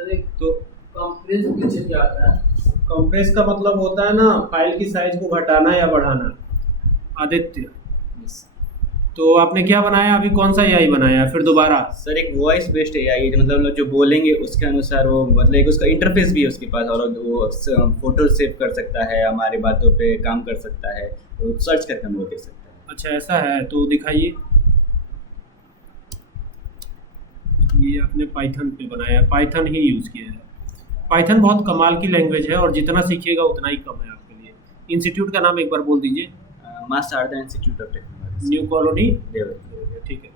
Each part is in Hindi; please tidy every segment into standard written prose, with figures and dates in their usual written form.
तो कंप्रेस पीछे क्या आता है? कंप्रेस का मतलब होता है ना फाइल की साइज को घटाना या बढ़ाना। आदित्य, तो आपने क्या बनाया अभी, कौन सा एआई बनाया फिर दोबारा? सर एक वॉइस बेस्ड एआई है, मतलब जो बोलेंगे उसके अनुसार वो, मतलब एक उसका इंटरफेस भी है उसके पास, और वो फोटो सेव कर सकता है, हमारे बातों पे काम कर सकता है, तो सर्च करके हम वो दे सकते हैं। अच्छा ऐसा है, तो दिखाइए। ये आपने पाइथन पे बनाया, पाइथन ही यूज़ किया है। पाइथन बहुत कमाल की लैंग्वेज है और जितना सीखिएगा उतना ही कम है आपके लिए। इंस्टीट्यूट का नाम एक बार बोल दीजिए। मां Sharda institute of technology, new colony, Deoria. ठीक है।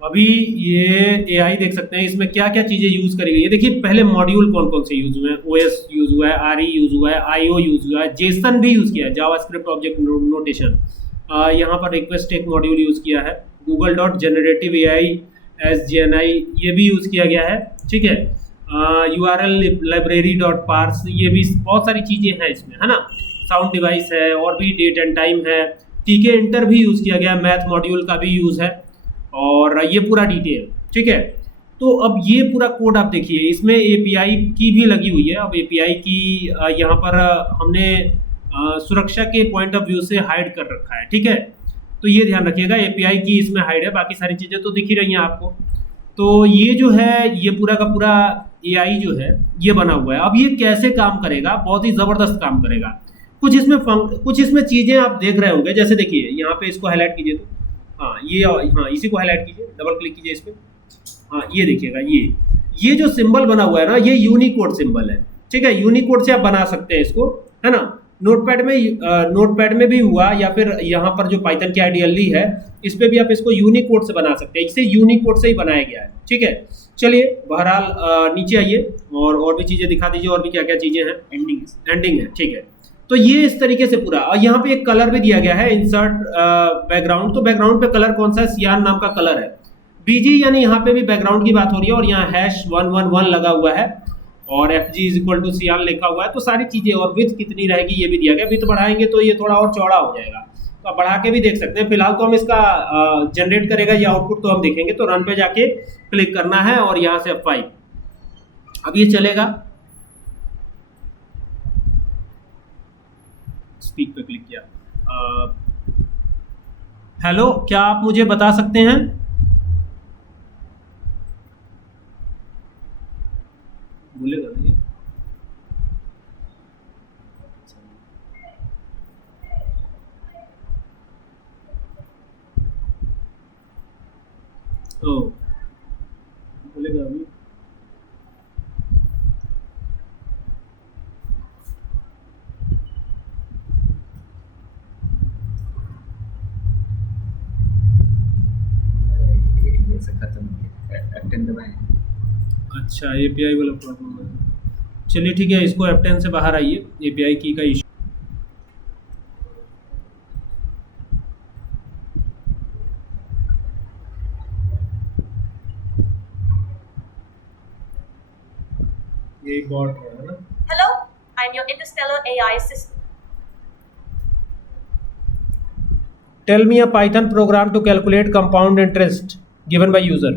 अभी ये एआई देख सकते हैं, इसमें क्या क्या चीज़ें यूज़ करी गई है। देखिए पहले मॉड्यूल कौन कौन से यूज़ हुए हैं। ओएस यूज़ हुआ है, आरई यूज़ हुआ है, आईओ यूज़ हुआ है, जेसन भी यूज़ किया है, जावास्क्रिप्ट ऑब्जेक्ट नोटेशन। यहाँ पर रिक्वेस्ट एक मॉड्यूल यूज़ किया है। Google dot generative AI SGNI ये भी यूज़ किया गया है, ठीक है। URL लाइब्रेरी डॉट पार्स, ये भी बहुत सारी चीज़ें हैं इसमें, है ना। साउंड डिवाइस है और भी डेट एंड टाइम है। टीके इंटर भी यूज़ किया गया, मैथ मॉड्यूल का भी यूज़ है, और ये पूरा डिटेल, ठीक है। तो अब ये पूरा कोड आप देखिए, इसमें API की भी लगी हुई है। अब API की यहाँ पर हमने सुरक्षा के पॉइंट ऑफ व्यू से हाइड कर रखा है, ठीक है। तो ये ध्यान रखिएगा, API की इसमें हाइड है, बाकी सारी चीज़ें तो दिख ही रही हैं आपको। तो ये जो है, ये पूरा का पूरा AI जो है ये बना हुआ है। अब ये कैसे काम करेगा, बहुत ही ज़बरदस्त काम करेगा। कुछ इसमें चीज़ें आप देख रहे होंगे, जैसे देखिए यहाँ पे इसको हाईलाइट कीजिए, तो हाँ इसी को हाईलाइट कीजिए, डबल क्लिक कीजिए इस पर। हाँ ये देखिएगा, ये जो सिंबल बना हुआ है ना, ये यूनिकोड सिंबल है, ठीक है। यूनिकोड से आप बना सकते हैं इसको, है ना। नोटपैड में भी हुआ, या फिर यहाँ पर जो पाइथन की आइडियली है इस पे भी आप इसको यूनिकोड से बना सकते हैं। इसे यूनिकोड से ही बनाया गया है, ठीक है। चलिए बहरहाल नीचे आइए और भी चीज़ें दिखा दीजिए, और भी क्या क्या चीज़ें हैं। एंडिंग है, ठीक है। तो ये इस तरीके से पूरा, और यहाँ पे एक कलर भी दिया गया है, इंसर्ट बैकग्राउंड। तो बैकग्राउंड पे कलर कौन सा है, सियान नाम का कलर है। बीजी यानी यहाँ पे भी बैकग्राउंड की बात हो रही है, और यहाँ #111 लगा हुआ है, और FG = सियान लिखा हुआ है। तो सारी चीज़ें, और विड्थ कितनी रहेगी ये भी दिया गया। विड्थ बढ़ाएंगे तो ये थोड़ा और चौड़ा हो जाएगा, तो आप बढ़ा के भी देख सकते हैं। फिलहाल तो हम इसका जनरेट करेगा ये आउटपुट तो हम देखेंगे। तो रन पे जाके क्लिक करना है, और यहाँ से F5, अब ये चलेगा। स्पीक पे क्लिक किया। हेलो, क्या आप मुझे बता सकते हैं? बोलेगा नहीं। ओ बोलेगा अभी। से खत्म हो गया, F10 दबाएं। अच्छा API वाला प्रॉब्लम है। चलिए ठीक है, इसको F10 से बाहर आइए, API की का इशू। ये बॉट है ना। Hello, I'm your interstellar AI assistant. Tell me a Python program to calculate compound interest given by user.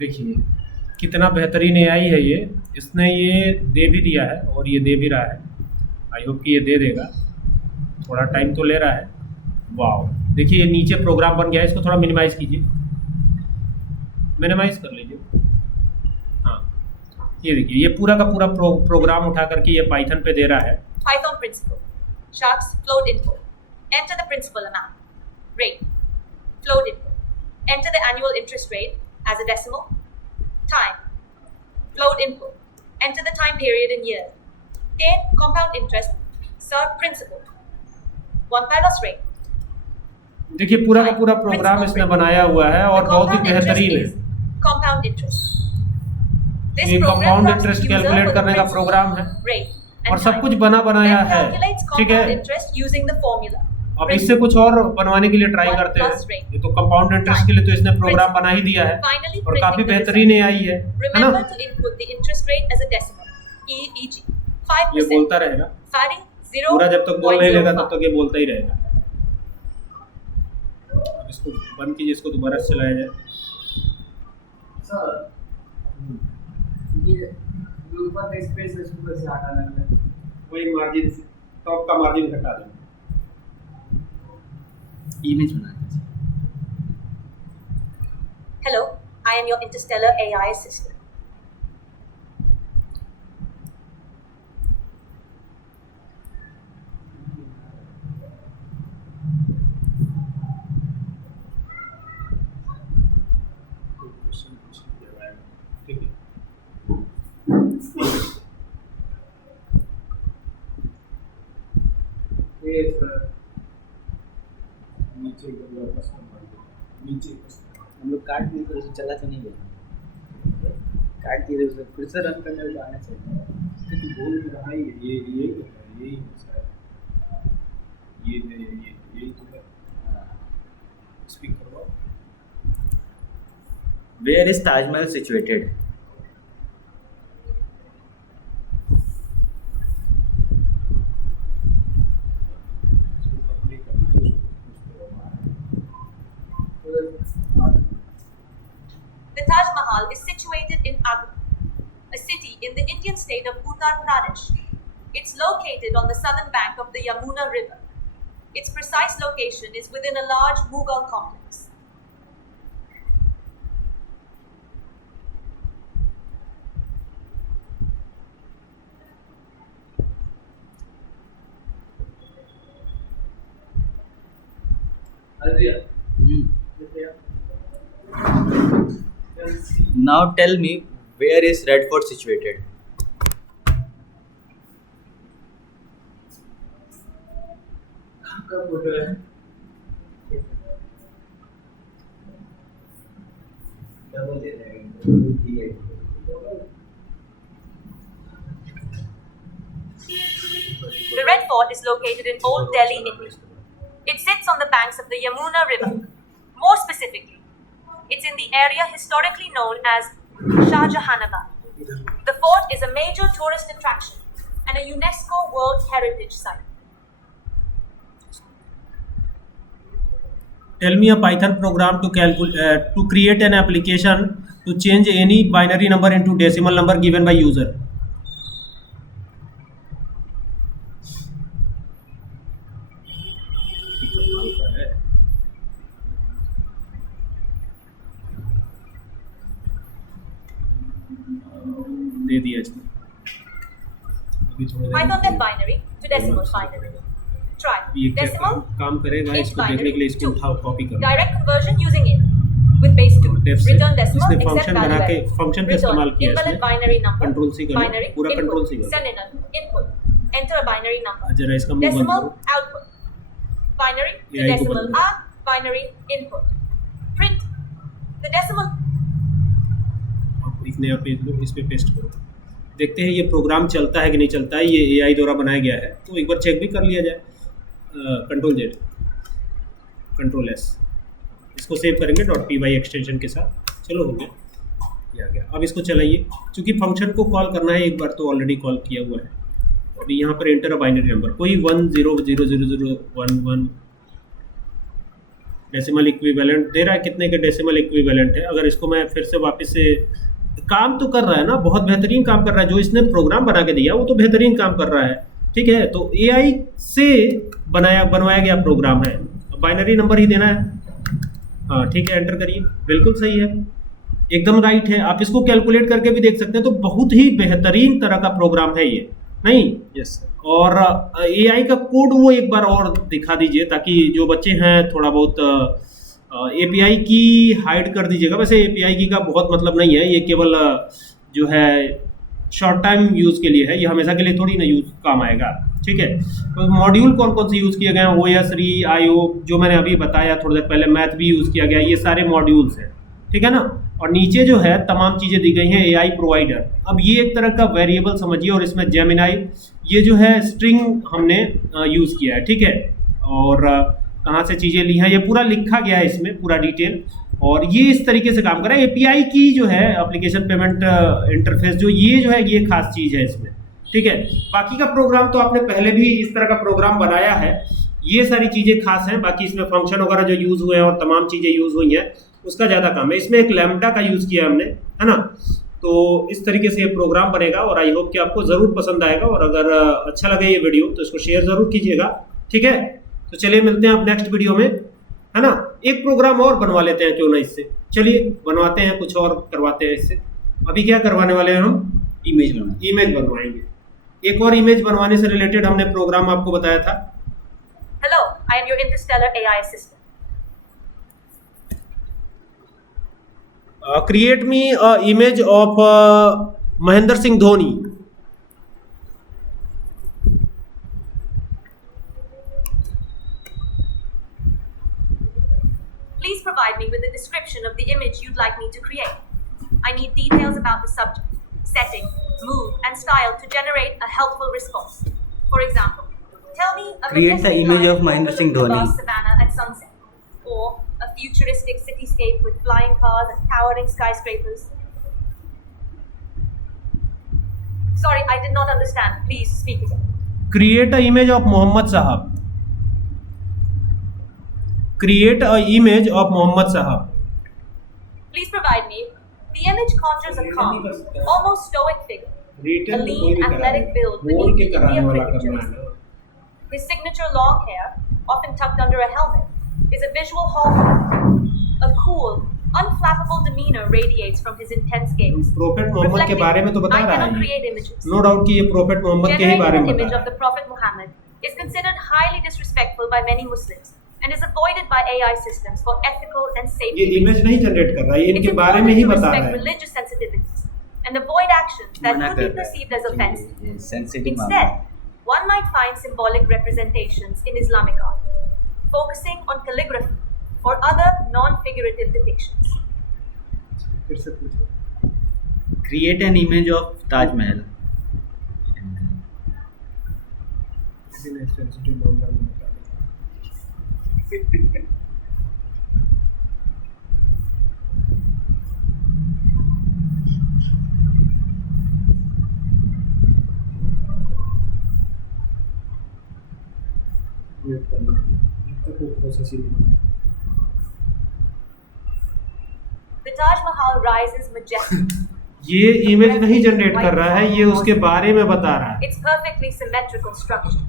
देखिए कितना बेहतरीन AI है ये। इसने ये दे भी दिया है और ये दे भी रहा है। आई होप कि ये दे देगा, थोड़ा टाइम तो ले रहा है। वाह, देखिए ये नीचे प्रोग्राम बन गया है। इसको थोड़ा मिनिमाइज कीजिए, मिनिमाइज कर लीजिए। हाँ ये देखिए, ये पूरा का पूरा प्रोग्राम उठा करके ये पाइथन पे दे रहा है। Python principal. Sharks float info. Enter the principal amount. Rate. Float info. Enter the annual interest rate as a decimal. Time. Float info. Enter the time period in years. Gain compound interest. Serve principal. 1 plus rate. देखिए पूरा का पूरा प्रोग्राम इसने बनाया हुआ है और बहुत ही बेहतरीन है। Compound interest. ये कंपाउंड इंटरेस्ट कैलकुलेट करने का प्रोग्राम है और सब कुछ बना बनाया है, ठीक है। अब इससे कुछ और बनवाने के लिए ट्राई करते हैं। ये तो कंपाउंड इंटरेस्ट के लिए तो इसने प्रोग्राम बना ही दिया है और काफी बेहतरीन एआई है ना। Remember to input the interest rate as a decimal, e.g. ये 5%. बोलता रहेगा Varying पूरा, जब तक बोल नहीं लेगा 0.05. तब तक ये बोलता ही रहेगा। अब इसको बंद कीजिए, इसको दोबारा से चलाया जाए। सर ये जो ऊपर का स्पेस है उसको कैसे हटाना है? वही मार्जिन से टॉप का मार्जिन घटा देना। इमेज बना दीजिए। Hello, I am your interstellar AI assistant. ठीक है, ये सर नीचे वापस नीचे हम लोग काट दिए तो उसे चला तो नहीं गया, काट दिए तो फिर से रन करने में आना चाहिए। तो बोल रहा है यही यही तो है। स्पीक करवाओ। Where is Taj Mahal situated? The Taj Mahal is situated in Agra, a city in the Indian state of Uttar Pradesh. It's located on the southern bank of the Yamuna River. Its precise location is within a large Mughal complex. Alvia Now tell me, where is Red Fort situated? का फोटो है डबल दे देंगे। The Red Fort is located in Old Delhi, India. It sits on the banks of the Yamuna River. More specifically, it's in the area historically known as Shah Jahanabad. The fort is a major tourist attraction and a UNESCO World Heritage Site. Tell me a Python program to create an application to change any binary number into decimal number given by user. दे दिया इसने। अभी थोड़ी देर Python def binary to decimal binary. Try ये क्या decimal काम करेगा, int इसको देखने के लिए इसको binary उठाओ, कॉपी to करो direct conversion using int with base 2. और def से Return decimal इसने except फंक्शन value बना के error. फंक्शन का Return इस्तेमाल किया invalid इसने। binary number. कंट्रोल सी करो, Binary पूरा कंट्रोल सी input. करो। Send in an input. Enter a binary number. जरा इसका मुंह बंद Decimal करो। output. Binary to AI को decimal बंद करो। are binary input. Print the decimal. अब एक नया पेज लो, इस पे पेस्ट करो, देखते हैं ये प्रोग्राम चलता है कि नहीं चलता है। ये एआई द्वारा बनाया गया है तो एक बार चेक भी कर लिया जाए। कंट्रोल जेड कंट्रोल एस, इसको सेव करेंगे .py एक्सटेंशन के साथ। चलो हो गया, ये आ गया। अब इसको चलाइए, क्योंकि फंक्शन को कॉल करना है, एक बार तो ऑलरेडी कॉल किया हुआ है। अभी यहाँ पर एंटर अ बाइनरी नंबर, कोई 10000011 डेसिमल इक्विवेलेंट दे रहा है। कितने के डेसिमल इक्विवेलेंट है? अगर इसको मैं फिर से वापस से, काम तो कर रहा है ना, बहुत बेहतरीन काम कर रहा है। जो इसने प्रोग्राम बना के दिया वो तो बेहतरीन काम कर रहा है, ठीक है। तो एआई से बनवाया गया प्रोग्राम है, बाइनरी नंबर ही देना है। हाँ ठीक है, एंटर करिए, बिल्कुल सही है, एकदम राइट है। आप इसको कैलकुलेट करके भी देख सकते हैं। तो बहुत ही बेहतरीन तरह का प्रोग्राम है ये, नहीं? यस। और एआई का कोड वो एक बार और दिखा दीजिए, ताकि जो बच्चे हैं थोड़ा बहुत एपीआई की हाइड कर दीजिएगा। वैसे एपीआई की का बहुत मतलब नहीं है, ये केवल जो है शॉर्ट टाइम यूज़ के लिए है, ये हमेशा के लिए थोड़ी ना यूज़ काम आएगा, ठीक है। तो मॉड्यूल कौन कौन से यूज़ किए गए हैं? ओएस, री, आईओ, जो मैंने अभी बताया थोड़ी देर पहले, मैथ भी यूज़ किया गया, ये सारे मॉड्यूल्स हैं, ठीक है ना। और नीचे जो है तमाम चीज़ें दी गई हैं एआई प्रोवाइडर। अब ये एक तरह का वेरिएबल समझिए, और इसमें जेमिनाई, ये जो है स्ट्रिंग हमने यूज़ किया है, ठीक है। और कहाँ से चीज़ें ली हैं, ये पूरा लिखा गया है इसमें, पूरा डिटेल। और ये इस तरीके से काम कर रहा है। एपीआई की जो है एप्लीकेशन पेमेंट इंटरफेस जो ये है ये खास चीज़ है इसमें, ठीक है। बाकी का प्रोग्राम तो आपने पहले भी इस तरह का प्रोग्राम बनाया है, ये सारी चीज़ें खास हैं। बाकी इसमें फंक्शन वगैरह जो यूज़ हुए हैं और तमाम चीज़ें यूज़ हुई हैं उसका ज़्यादा काम है। इसमें एक लैम्बडा का यूज़ किया हमने, है ना। तो इस तरीके से ये प्रोग्राम बनेगा और आई होप कि आपको ज़रूर पसंद आएगा। और अगर अच्छा लगे ये वीडियो तो इसको शेयर ज़रूर कीजिएगा, ठीक है। तो चलिए मिलते हैं आप नेक्स्ट वीडियो में, है ना। एक प्रोग्राम और बनवा लेते हैं क्यों ना इससे, चलिए बनवाते हैं, कुछ और करवाते हैं इससे। अभी क्या करवाने वाले हैं हम, इमेज बनवाएंगे। एक और इमेज बनवाने से रिलेटेड हमने प्रोग्राम आपको बताया था। Hello, I am your interstellar AI assistant. Create me a image of Mahendra Singh Dhoni. Please provide me with a description of the image you'd like me to create. I need details about the subject, setting, mood, and style to generate a helpful response. For example, tell me a Create the majestic image line of Mahendra Singh overlooking the Dhoni. vast savannah at sunset, or a futuristic cityscape with flying cars and towering skyscrapers. Sorry, I did not understand. Please speak again. Create a image of Mohammad Sahab. Create a image of Mohammad Sahab. Please provide me. The image conjures a calm, almost stoic figure. A lean, athletic build beneath the India cricket jersey. His signature long hair, often tucked under a helmet, is a visual hallmark. A cool, unflappable demeanor radiates from his intense gaze. Prophet Muhammad के बारे में तो बता I रहा cannot है, create images. नो डाउट कि ये प्रोफेट मोहम्मद के ही Generating बारे an में image बता of रहा the Prophet Muhammad is considered highly disrespectful by many Muslims and is avoided by AI systems for ethical and है। safety ये reasons. इमेज नहीं जनरेट कर रहा है, ये It's इनके बारे important में ही to बता respect रहा है। religious sensitivities and avoid actions that मना could be कर रहा है perceived as offensive. ये sensitive मामला Instead, है। one might find symbolic representations in Islamic art, focusing on calligraphy or other non-figurative depictions. फिर से पूछो। Create an image of Taj Mahal. Sensitive मामला में बता देगा। वेट करना है, जब तक वो प्रोसेस ही नहीं है। The Taj Mahal rises majestic. ये इमेज नहीं जनरेट कर रहा है, ये उसके बारे में बता रहा है। Its perfectly symmetrical structure,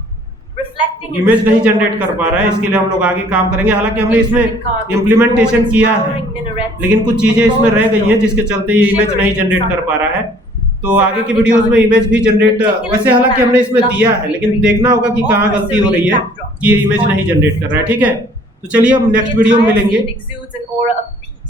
reflecting in image the नहीं still जनरेट waters कर of पा the रहा है, इसके लिए हम लोग आगे काम करेंगे। हालांकि हमने इसमें intricate carvings, इम्प्लीमेंटेशन glorious किया है, towering minarets, लेकिन कुछ चीजें इसमें रह गई हैं जिसके चलते ये इमेज नहीं जनरेट कर पा रहा है। तो आगे की वीडियोस में इमेज भी जनरेट, वैसे हालांकि हमने इसमें दिया है, लेकिन देखना होगा कि कहाँ गलती हो रही है कि ये इमेज नहीं जनरेट कर रहा है, ठीक है। तो चलिए अब नेक्स्ट वीडियो में मिलेंगे। exudes an aura of